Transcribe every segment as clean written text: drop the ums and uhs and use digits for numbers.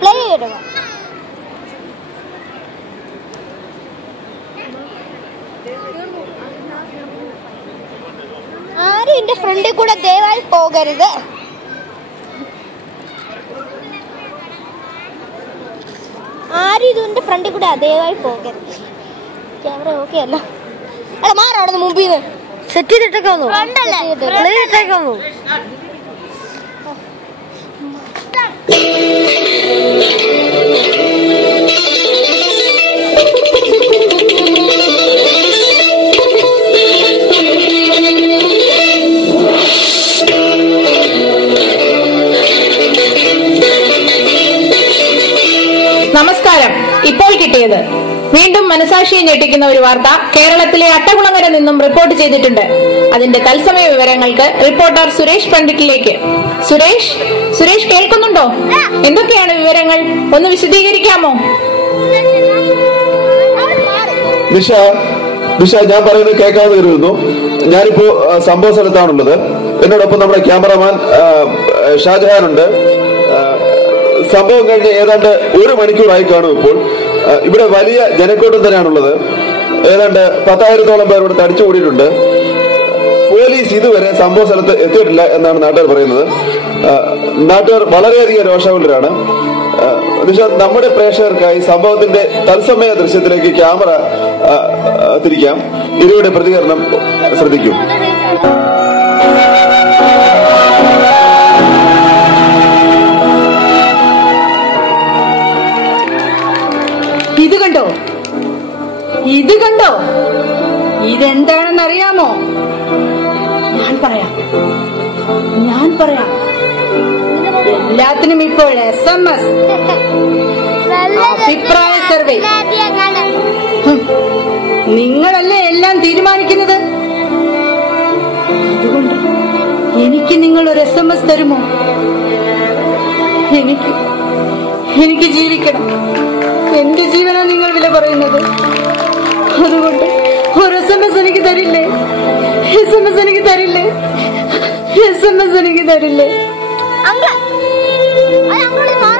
Play ചെയ്തിടുക. ആരും എന്റെ ഫ്രണ്ടിൽ കൂടെ ദയവായി പോകരുത്. ആരും ഇതിന്റെ ഫ്രണ്ടിൽ കൂടെ ദയവായി പോകരുത്. ക്യാമറ ഓക്കെ അല്ല. അല്ല മാറ അവിടെ നിന്ന് മുമ്പിൽ നിന്ന് സെറ്റ് ചെയ്തിട്ടൊക്കെ വന്നു. നമസ്കാരം. ഇപ്പോൾ കിട്ടിയത് വീണ്ടും മനസാക്ഷിയെ ഞെട്ടിക്കുന്ന ഒരു വാർത്ത കേരളത്തിലെ അട്ടകുളങ്ങര നിന്നും റിപ്പോർട്ട് ചെയ്തിട്ടുണ്ട്. അതിന്റെ തത്സമയ വിവരങ്ങൾക്ക് റിപ്പോർട്ടർ സുരേഷ് പണ്ഡിറ്റിലേക്ക്. സുരേഷ് കേൾക്കുന്നുണ്ടോ? എന്തൊക്കെയാണ് വിവരങ്ങൾ? ഒന്ന് വിശദീകരിക്കാമോ? നിഷ, ഞാൻ പറയുന്നത് കേൾക്കാതെ കരുതുന്നു. ഞാനിപ്പോ സംഭവ സ്ഥലത്താണുള്ളത്. എന്നോടൊപ്പം നമ്മുടെ ക്യാമറമാൻ ഷാജഹാൻ ഉണ്ട്. സംഭവം കഴിഞ്ഞ് ഏതാണ്ട് 1 മണിക്കൂറായി കാണും. ഇപ്പോൾ ഇവിടെ വലിയ ജനക്കൂട്ടം തന്നെയാണുള്ളത്. ഏതാണ്ട് 10,000-ഓളം പേർ ഇവിടെ തടിച്ചുകൂടിയിട്ടുണ്ട്. പോലീസ് ഇതുവരെ സംഭവ സ്ഥലത്ത് എത്തിയിട്ടില്ല എന്നാണ് നാട്ടുകാർ പറയുന്നത്. നാട്ടുകാർ വളരെയധികം രോഷാകുലരാണ്. നിഷ, നമ്മുടെ പ്രേക്ഷകർക്കായി സംഭവത്തിന്റെ തത്സമയ ദൃശ്യത്തിലേക്ക് ക്യാമറ തിരിക്കാം. ഇരുവരുടെ പ്രതികരണം ശ്രദ്ധിക്കും. ഇത് കണ്ടോ? ഇതെന്താണെന്ന് അറിയാമോ? ഞാൻ പറയാം. എല്ലാത്തിനും ഇപ്പോൾ SMS, അഭിപ്രായ സർവേ. നിങ്ങളല്ലേ എല്ലാം തീരുമാനിക്കുന്നത്. അതുകൊണ്ട് എനിക്ക് നിങ്ങൾ ഒരു SMS തരുമോ? എനിക്ക് ജീവിക്കണം. എന്റെ ജീവനാ നിങ്ങൾ വില പറയുന്നത്. അതുകൊണ്ട് ഒരു SMS എനിക്ക് തരില്ലേ?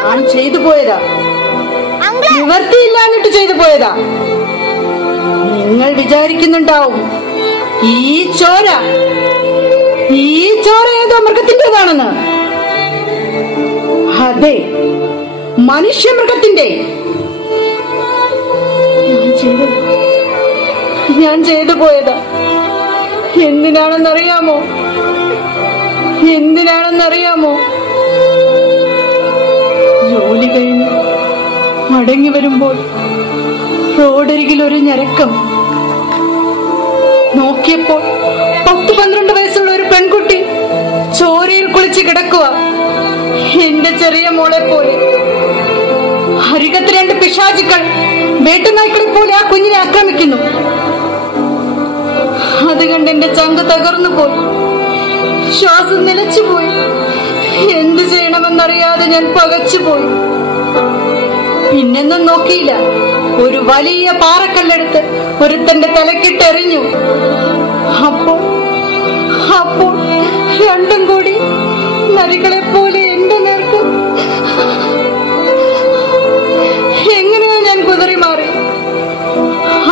ഞാൻ ചെയ്തു പോയതാ. നിവർത്തിയില്ലാഞ്ഞിട്ട് ചെയ്തു പോയതാ. നിങ്ങൾ വിചാരിക്കുന്നുണ്ടാവും ഈ ചോര ഏതോ മൃഗത്തിൻ്റെതാണെന്ന്. അതെ, മനുഷ്യമൃഗത്തിന്റെ. ഞാൻ ചെയ്തു പോയതാ. എന്തിനാണെന്നറിയാമോ? ജോലി കഴിഞ്ഞ് മടങ്ങി വരുമ്പോൾ റോഡരികിൽ ഒരു ഞരക്കം. നോക്കിയപ്പോൾ 10-12 വയസ്സുള്ള ഒരു പെൺകുട്ടി ചോരയിൽ കുളിച്ച് കിടക്കുക. എന്റെ ചെറിയ മോളെ പോലെ. അരികത്ത് 2 പിശാചുക്കൾ വേട്ടനായ്ക്കളെ പോലെ ആ കുഞ്ഞിനെ ആക്രമിക്കുന്നു. അത് കണ്ട് എന്റെ ചങ്ക് തകർന്നു പോയി. ശ്വാസം നിലച്ചുപോയി. എന്ത് ചെയ്യണമെന്നറിയാതെ ഞാൻ പകച്ചുപോയി. പിന്നൊന്നും നോക്കിയില്ല. ഒരു വലിയ പാറക്കല്ലെടുത്ത് ഒരുത്തന്റെ തലക്കിട്ടെറിഞ്ഞു. അപ്പോൾ രണ്ടും കൂടി നരികളെ പോലെ എന്റെ നേർക്ക്. എങ്ങനെയാ ഞാൻ കുതറി മാറി.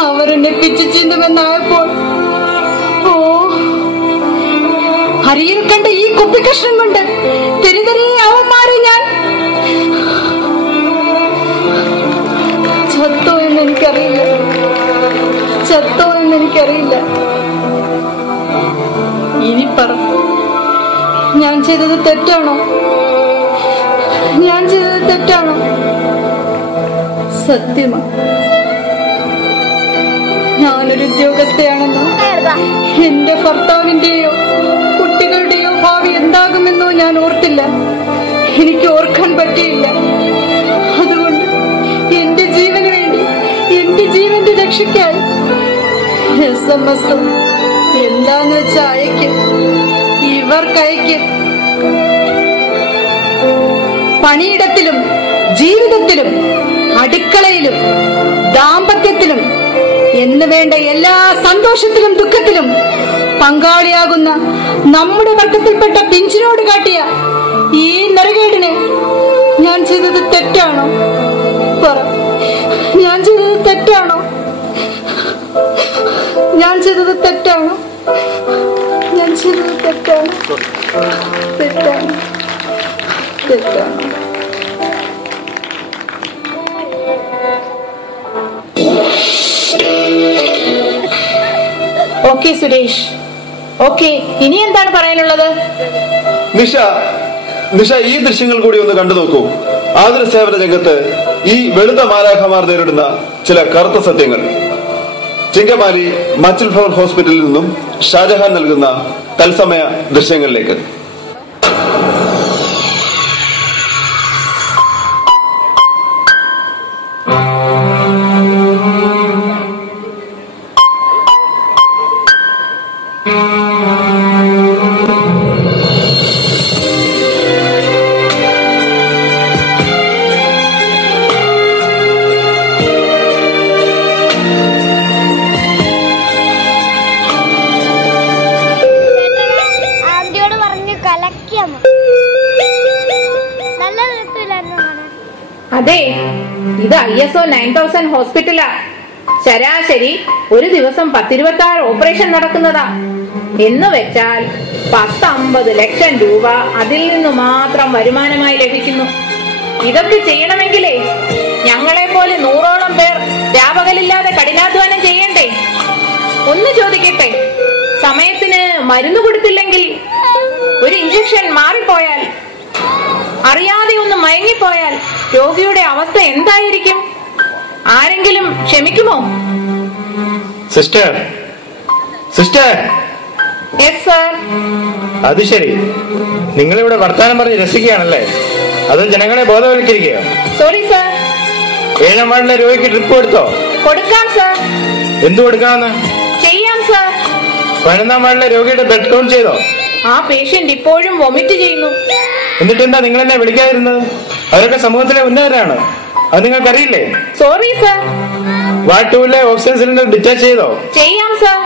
അവരെന്നെ പിച്ചു ചീന്തുമെന്നായപ്പോൾ അരിയിൽ കണ്ട ഈ കുപ്പിക്കഷ്ണം കൊണ്ട് തിരിതറിയാവൻ മാറി. ഞാൻ ചത്തോ എന്നെനിക്കറിയില്ല. ഇനി പറ, ഞാൻ ചെയ്തത് തെറ്റാണോ? സത്യമാണ്. ഞാനൊരു ഉദ്യോഗസ്ഥയാണെന്നോ എന്റെ ഭർത്താവിന്റെയോ കുട്ടികളുടെയോ ഭാവി എന്താകുമെന്നോ ഞാൻ ഓർത്തില്ല. എനിക്ക് ഓർക്കാൻ പറ്റിയില്ല. അതുകൊണ്ട് എന്റെ ജീവന് വേണ്ടി, എന്റെ ജീവന്റെ രക്ഷയ്ക്കായി SMS എന്താന്ന് വെച്ചാ അയക്കും. ഇവർക്കയക്കും. പണിയിടത്തിലും ജീവിതത്തിലും അടുക്കളയിലും ദാമ്പത്യത്തിലും എന്ന് വേണ്ട എല്ലാ സന്തോഷത്തിലും ദുഃഖത്തിലും പങ്കാളിയാകുന്ന നമ്മുടെ വർഗത്തിൽപ്പെട്ട പിഞ്ചിനോട് കാട്ടിയ ഈ നരകേടിനെ ചെയ്തത് തെറ്റാണോ? പറ, ഞാൻ ചെയ്തത് തെറ്റാണോ? ഞാൻ ചെയ്തത് തെറ്റാണോ? ഞാൻ ചെയ്തത് തെറ്റാണോ? തെറ്റാണോ? തെറ്റാണോ? Okay Suresh, okay. ഇനി എന്താണ് പറയാനുള്ളത്? നിഷ ഈ ദൃശ്യങ്ങൾ കൂടി ഒന്ന് കണ്ടു നോക്കൂ. ആതുര സേവന രംഗത്ത് ഈ വെളുത്ത മാലാഖമാർ നേരിടുന്ന ചില കറുത്ത സത്യങ്ങൾ. ചിങ്കമാലി മച്ചിൽ ഫ്ലവർ ഹോസ്പിറ്റലിൽ നിന്നും ഷാജഹാൻ നൽകുന്ന തത്സമയ ദൃശ്യങ്ങളിലേക്ക്. അതെ, ഇത് ISO 9000 ഹോസ്പിറ്റലാ. ശരാശരി ഒരു ദിവസം 10-26 ഓപ്പറേഷൻ നടക്കുന്നതാ. എന്ന് വെച്ചാൽ 10-50 ലക്ഷം രൂപ അതിൽ നിന്ന് മാത്രം വരുമാനമായി ലഭിക്കുന്നു. ഇതൊക്കെ ചെയ്യണമെങ്കിലേ ഞങ്ങളെ പോലെ 100ഓളം പേർ രാപകലില്ലാതെ കഠിനാധ്വാനം ചെയ്യണ്ടേ? ഒന്ന് ചോദിക്കട്ടെ, സമയത്തിന് മരുന്ന് കൊടുത്തില്ലെങ്കിൽ, ഒരു ഇഞ്ചക്ഷൻ മാറിപ്പോയാൽ, അറിയാതെ ഒന്ന് മയങ്ങിപ്പോയാൽ രോഗിയുടെ അവസ്ഥ എന്തായിരിക്കും? ആരെങ്കിലും ക്ഷമിക്കുമോ? Sister, sister. Yes sir. അത് ശരി, നിങ്ങളിവിടെ വർത്താനം പറഞ്ഞ് രസിക്കുകയാണല്ലേ? അത് ജനങ്ങളെ ബോധവൽക്കരിക്കുക. Sorry sir. 7-ാം വാർഡിലെ രോഗിക്ക് ട്രിപ്പ് കൊടുത്തോ? കൊടുക്കാം സർ. എന്തു കൊടുക്കാമെന്ന്? ചെയ്യാം സർ. 11-ാം വാർഡിലെ രോഗിയുടെ ബ്ലഡ് കൗണ്ട് ചെയ്തോ? ആ പേഷ്യന്റ് ഇപ്പോഴും വൊമിറ്റ് ചെയ്യുന്നു. എന്നിട്ട് എന്താ നിങ്ങൾ എന്നെ വിളിക്കാതിരുന്നത്? അവരൊക്കെ സമൂഹത്തിലെ ഉന്നതരാണ്, അത് നിങ്ങൾക്കറിയില്ലേ? Sorry sir. വാർഡ് 2-ലെ ഓക്സിജൻ സിലിണ്ടർ ഡിസ്ചാർജ് ചെയ്തോ? ചെയ്യാം സർ.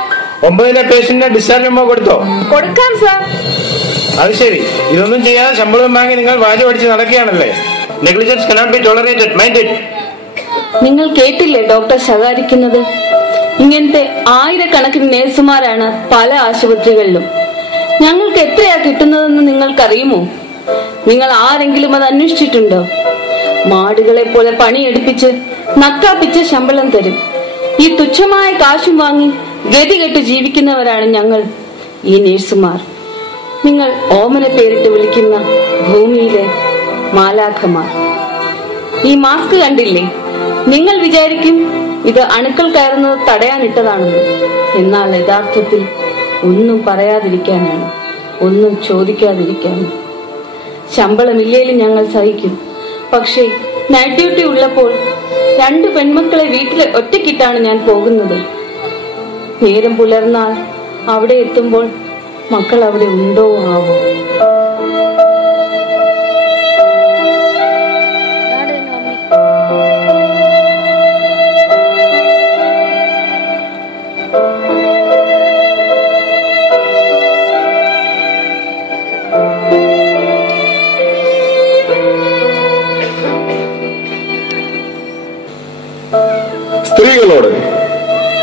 9-ലെ പേഷ്യന്റിനെ ഡിസ്ചാർജ് മെമ്മോ കൊടുത്തോ? കൊടുക്കാം സർ. അത് ശരി, ഇതൊന്നും ചെയ്യാതെ ശമ്പളം വാങ്ങി നിങ്ങൾ വാരി പഠിച്ച് നടക്കുകയാണല്ലേ? Negligence cannot be tolerated. Mind it. നിങ്ങൾ കേട്ടില്ലേ ഡോക്ടർ ശകാരിക്കുന്നത്? ഇങ്ങനത്തെ ആയിരക്കണക്കിന് നേഴ്സുമാരാണ് പല ആശുപത്രികളിലും. ഞങ്ങൾക്ക് എത്രയാ കിട്ടുന്നതെന്ന് നിങ്ങൾക്കറിയുമോ? നിങ്ങൾ ആരെങ്കിലും അത് അന്വേഷിച്ചിട്ടുണ്ടോ? മാടുകളെ പോലെ പണിയെടുപ്പിച്ച് നക്കാപ്പിച്ച് ശമ്പളം തരും. ഈ തുച്ഛമായ കാശും വാങ്ങി ഗതികെട്ട് ജീവിക്കുന്നവരാണ് ഞങ്ങൾ, ഈ നേഴ്സുമാർ. നിങ്ങൾ ഓമന പേരിട്ട് വിളിക്കുന്ന ഭൂമിയിലെ മാലാഖമാർ. ഈ മാസ്ക് കണ്ടില്ലേ? നിങ്ങൾ വിചാരിക്കും ഇത് അണുക്കൾ കയറുന്നത് തടയാനിട്ടതാണെന്ന്. എന്നാൽ യഥാർത്ഥത്തിൽ ഒന്നും പറയാതിരിക്കാനാണ്, ഒന്നും ചോദിക്കാതിരിക്കാനും. ശമ്പളമില്ലേലും ഞങ്ങൾ സഹിക്കും. പക്ഷേ നൈറ്റ് ഡ്യൂട്ടി ഉള്ളപ്പോൾ 2 പെൺമക്കളെ വീട്ടിൽ ഒറ്റയ്ക്കിട്ടാണ് ഞാൻ പോകുന്നത്. നേരം പുലർന്നാൽ അവിടെ എത്തുമ്പോൾ മക്കൾ അവിടെ ഉണ്ടോ ആവോ? സ്ത്രീകളോട്,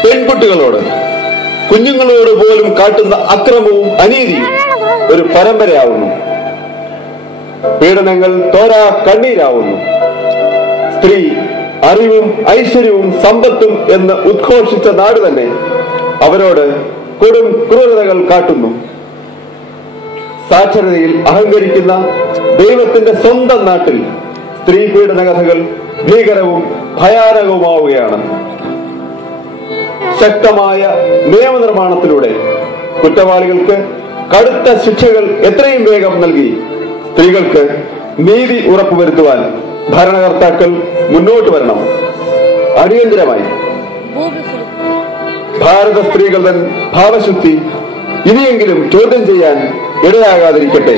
പെൺകുട്ടികളോട്, കുഞ്ഞുങ്ങളോട് പോലും കാട്ടുന്ന അക്രമവും അനീതിയും ഒരു പരമ്പരയാവുന്നു. പീഡനങ്ങൾ തോരാ കണ്ണീരാവുന്നു. സ്ത്രീ അറിവും ഐശ്വര്യവും സമ്പത്തും എന്ന് ഉദ്ഘോഷിച്ച നാട് തന്നെ അവരോട് കൊടും ക്രൂരതകൾ കാട്ടുന്നു. സാക്ഷരതയിൽ അഹങ്കരിക്കുന്ന ദൈവത്തിന്റെ സ്വന്തം നാട്ടിൽ സ്ത്രീ പീഡന കഥകൾ ഭീകരവും ഭയാനകവുമാവുകയാണ്. ശക്തമായ നിയമനിർമ്മാണത്തിലൂടെ കുറ്റവാളികൾക്ക് കടുത്ത ശിക്ഷകൾ എത്രയും വേഗം നൽകി സ്ത്രീകൾക്ക് നീതി ഉറപ്പുവരുത്തുവാൻ ഭരണകർത്താക്കൾ മുന്നോട്ട് വരണം. അടിയന്തരമായി ഭാരത സ്ത്രീകൾ തൻ ഭാവശുദ്ധി ഇനിയെങ്കിലും ചോദ്യം ചെയ്യാൻ ഇടയാകാതിരിക്കട്ടെ.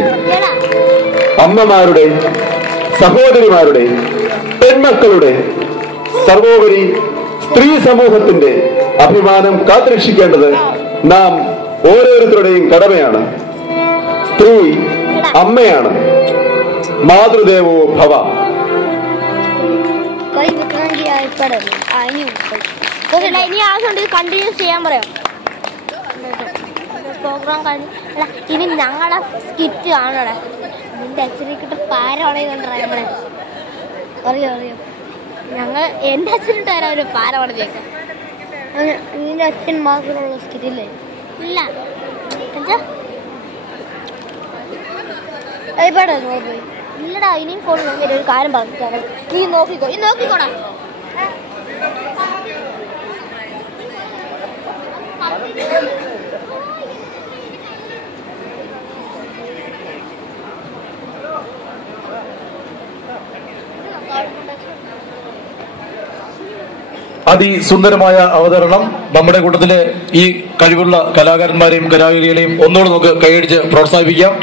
അമ്മമാരുടെ, സഹോദരിമാരുടെ, പെൺമക്കളുടെ, സർവോപരി സ്ത്രീ സമൂഹത്തിന്റെ അഭിമാനം കാത്തുരക്ഷിക്കേണ്ടത് നാം ഓരോരുത്തരുടെയും കടമയാണ്. സ്ത്രീ അമ്മയാണ്. മാതൃദേവോ ഭവ. ഇനി ആവശ്യമുണ്ട് ഇത് കണ്ടിന്യൂസ് ചെയ്യാൻ പറയാം. പ്രോഗ്രാം കഴിഞ്ഞ് ഇനി ഞങ്ങളുടെ സ്കിറ്റ് കാണടെ. നിന്റെ അച്ഛനെ കിട്ട പാരവണേ കണ്ടേ അറിയോ ഞങ്ങൾ എൻ്റെ അച്ഛനിട്ട് തരാം ഒരു പാരവണ ചേക്കാം. നിന്റെ അച്ഛൻ മാത്രമുള്ള സ്കിറ്റില്ലേ? ഇല്ല പോയി ഇല്ലടാ. ഇനിയും ഫോൺ നോക്കി ഒരു കാര്യം പറഞ്ഞു. നീ നോക്കിക്കോടാ. അതിസുന്ദരമായ അവതരണം. നമ്മുടെ കൂട്ടത്തിലെ ഈ കഴിവുള്ള കലാകാരന്മാരെയും കലാകാരികളെയും ഒന്നുകൂടെ നമുക്ക് കൈയടിച്ച് പ്രോത്സാഹിപ്പിക്കാം.